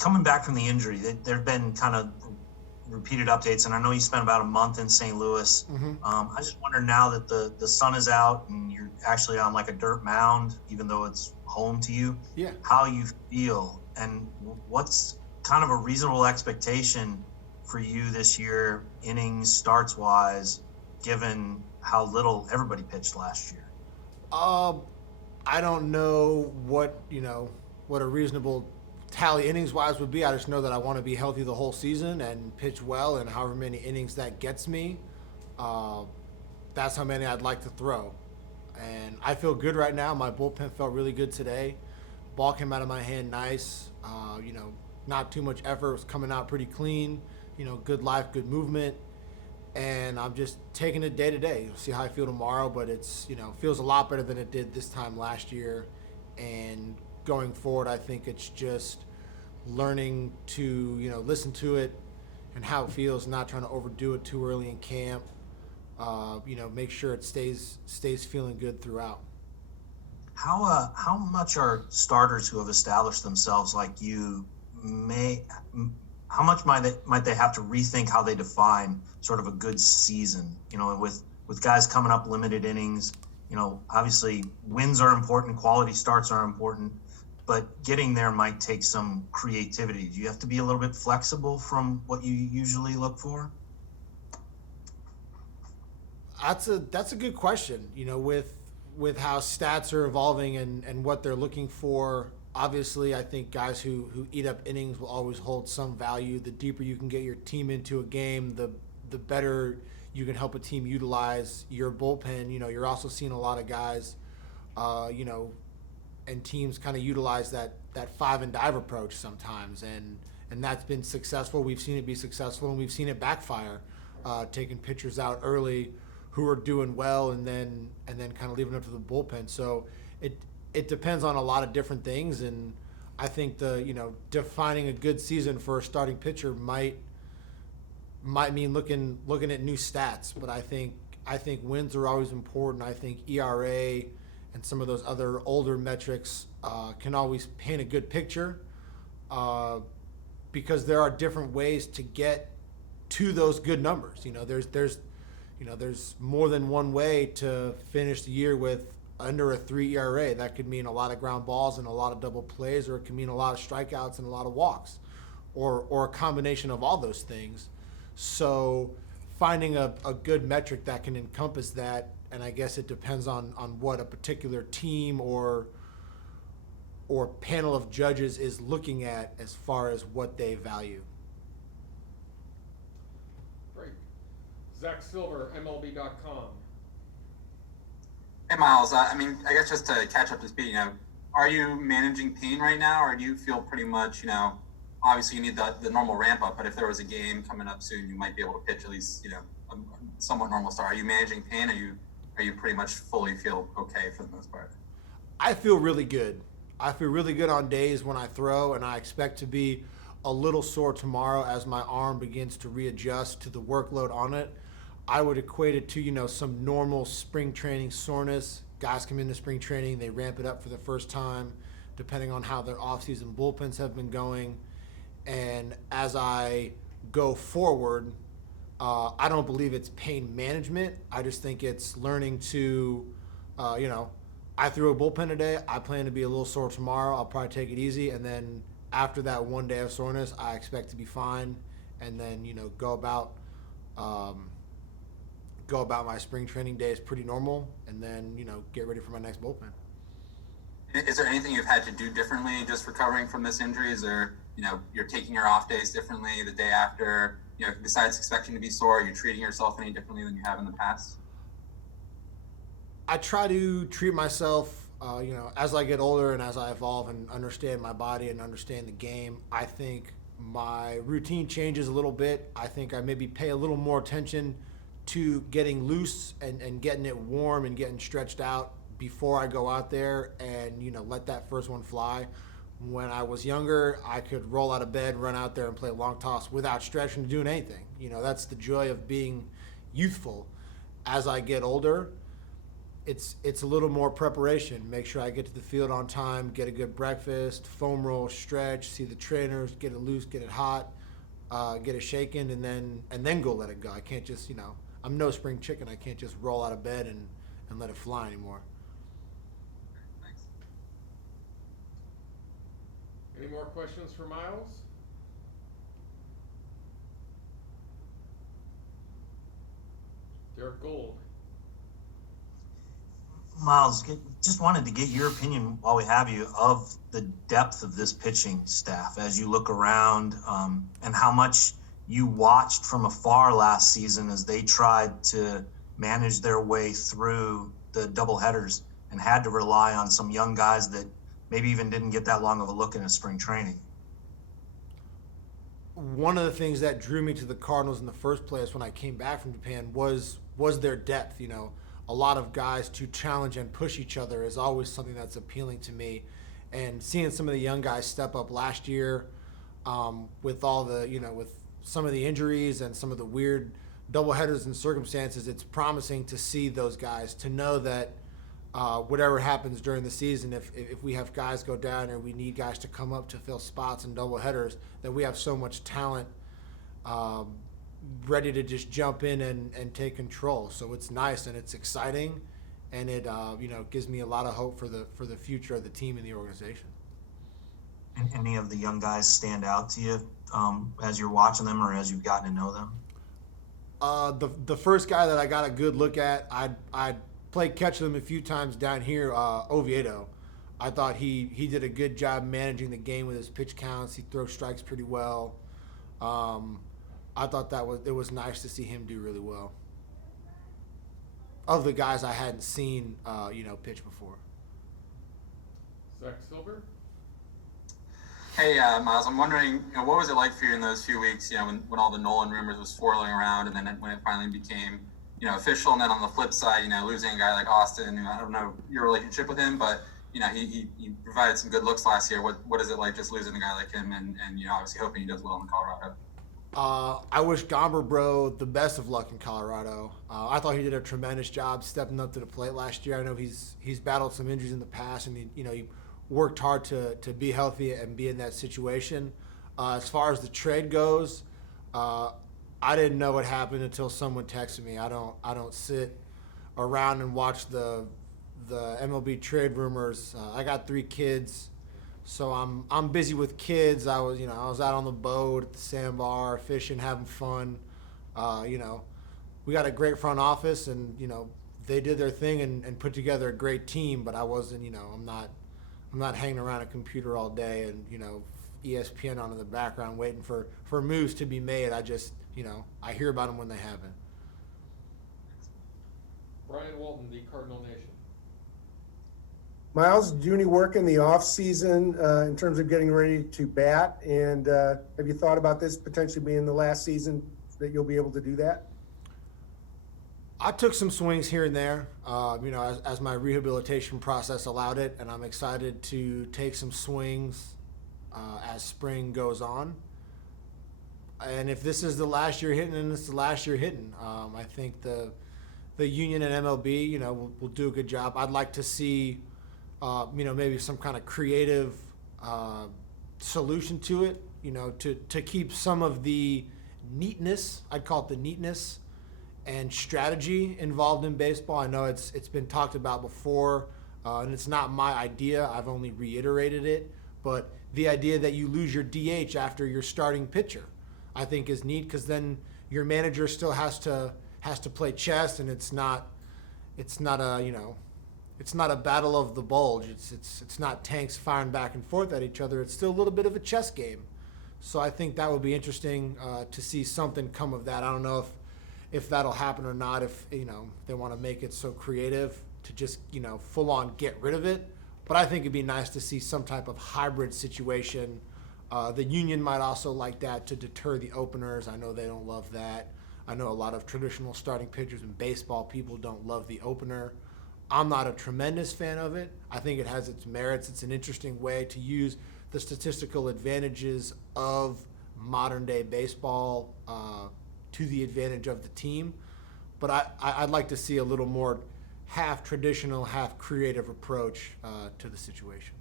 Coming back from the injury, there have been kind of repeated updates, and I know you spent about a month in St. Louis. Mm-hmm. I just wonder now that the sun is out and you're actually on like a dirt mound, even though it's home to you, Yeah. how you feel and what's kind of a reasonable expectation for you this year, innings, starts wise, given how little everybody pitched last year. Uh, I don't know what a reasonable tally innings wise would be. I just know that I want to be healthy the whole season and pitch well, and however many innings that gets me, uh, that's how many I'd like to throw. And I feel good right now. My bullpen felt really good today. Ball came out of my hand nice. Not too much effort. It was coming out pretty clean. Good life, good movement. And I'm just taking it day to day. See how I feel tomorrow, but it's feels a lot better than it did this time last year. And going forward, I think it's just learning to listen to it and how it feels, not trying to overdo it too early in camp. Make sure it stays feeling good throughout. How much are starters who have established themselves like you may how much might they have to rethink how they define sort of a good season? With guys coming up limited innings, obviously wins are important, quality starts are important, but getting there might take some creativity. Do you have to be a little bit flexible from what you usually look for? That's a good question. With how stats are evolving and what they're looking for. Obviously, I think guys who eat up innings will always hold some value. The deeper you can get your team into a game, the better you can help a team utilize your bullpen. You're also seeing a lot of guys, uh, you know, and teams kind of utilize that five and dive approach sometimes, and that's been successful. We've seen it be successful, and we've seen it backfire, taking pitchers out early who are doing well, and then kind of leaving it to the bullpen. So it depends on a lot of different things, and I think defining a good season for a starting pitcher might mean looking at new stats, but I think wins are always important. I think ERA and some of those other older metrics can always paint a good picture, uh, because there are different ways to get to those good numbers. There's more than one way to finish the year with under a 3 ERA. That could mean a lot of ground balls and a lot of double plays, or it could mean a lot of strikeouts and a lot of walks, or a combination of all those things. So finding a good metric that can encompass that, and I guess it depends on what a particular team or panel of judges is looking at as far as what they value. Great. Zach Silver, MLB.com. Hey Miles, I guess just to catch up to speed, are you managing pain right now, or do you feel pretty much, obviously you need the normal ramp up, but if there was a game coming up soon, you might be able to pitch at least, a somewhat normal start. Are you managing pain? Are you pretty much fully feel okay for the most part? I feel really good. I feel really good on days when I throw, and I expect to be a little sore tomorrow as my arm begins to readjust to the workload on it. I would equate it to, some normal spring training soreness. Guys come into spring training, they ramp it up for the first time, depending on how their offseason bullpens have been going. And as I go forward, I don't believe it's pain management. I just think it's learning to, I threw a bullpen today. I plan to be a little sore tomorrow. I'll probably take it easy. And then after that one day of soreness, I expect to be fine. And then, um, go about my spring training days pretty normal, and then get ready for my next bullpen. Is there anything you've had to do differently just recovering from this injury? Is there, you're taking your off days differently the day after, besides expecting to be sore, are you treating yourself any differently than you have in the past? I try to treat myself, as I get older and as I evolve and understand my body and understand the game. I think my routine changes a little bit. I think I maybe pay a little more attention to getting loose and getting it warm and getting stretched out before I go out there and let that first one fly. When I was younger, I could roll out of bed, run out there and play long toss without stretching or doing anything. That's the joy of being youthful. As I get older, it's a little more preparation. Make sure I get to the field on time, get a good breakfast, foam roll, stretch, see the trainers, get it loose, get it hot, get it shaken, and then go let it go. I can't just, I'm no spring chicken. I can't just roll out of bed and let it fly anymore. Thanks. Any more questions for Miles? Derek Gold. Miles, just wanted to get your opinion while we have you of the depth of this pitching staff as you look around, and how much you watched from afar last season as they tried to manage their way through the doubleheaders and had to rely on some young guys that maybe even didn't get that long of a look in a spring training. One of the things that drew me to the Cardinals in the first place when I came back from Japan was their depth. A lot of guys to challenge and push each other is always something that's appealing to me. And seeing some of the young guys step up last year, with all the, with some of the injuries and some of the weird doubleheaders and circumstances, it's promising to see those guys, to know that whatever happens during the season, if we have guys go down or we need guys to come up to fill spots in doubleheaders, that we have so much talent ready to just jump in and take control. So it's nice and it's exciting, and it gives me a lot of hope for the future of the team and the organization. And any of the young guys stand out to you as you're watching them or as you've gotten to know them? The first guy that I got a good look at, I played catch with him a few times down here, Oviedo. I thought he did a good job managing the game with his pitch counts. He throws strikes pretty well. I thought it was nice to see him do really well. Of the guys I hadn't seen, pitch before. Zach Silver. Hey, Miles, I'm wondering, what was it like for you in those few weeks, when all the Nolan rumors was swirling around, and then when it finally became, official, and then on the flip side, losing a guy like Austin, who I don't know your relationship with him, but, he provided some good looks last year. What is it like just losing a guy like him and obviously hoping he does well in Colorado? I wish Gomber Bro the best of luck in Colorado. I thought he did a tremendous job stepping up to the plate last year. I know he's battled some injuries in the past, and he worked hard to be healthy and be in that situation. As far as the trade goes, I didn't know what happened until someone texted me. I don't sit around and watch the MLB trade rumors. I got 3 kids. So I'm busy with kids. I was out on the boat at the sandbar, fishing, having fun. We got a great front office, and they did their thing and put together a great team. But I wasn't, I'm not hanging around a computer all day and ESPN on in the background waiting for moves to be made. I just I hear about them when they happen. Brian Walton, the Cardinal Nation. Miles, do you do any work in the off season in terms of getting ready to bat? And have you thought about this potentially being the last season that you'll be able to do that? I took some swings here and there, as my rehabilitation process allowed it, and I'm excited to take some swings as spring goes on. And if this is the last year hitting, then it's the last year hitting. I think the union and MLB, will do a good job. I'd like to see, maybe some kind of creative solution to it, to keep some of the neatness, I'd call it the neatness, and strategy involved in baseball. I know it's been talked about before, and it's not my idea. I've only reiterated it. But the idea that you lose your DH after your starting pitcher, I think is neat, because then your manager still has to play chess, and it's not a battle of the bulge. It's not tanks firing back and forth at each other. It's still a little bit of a chess game. So I think that would be interesting to see something come of that. I don't know if that'll happen or not, if they want to make it so creative to just full on get rid of it. But I think it'd be nice to see some type of hybrid situation. The union might also like that to deter the openers. I know they don't love that. I know a lot of traditional starting pitchers in baseball, people don't love the opener. I'm not a tremendous fan of it. I think it has its merits. It's an interesting way to use the statistical advantages of modern day baseball to the advantage of the team. But I'd like to see a little more half traditional, half creative approach to the situation.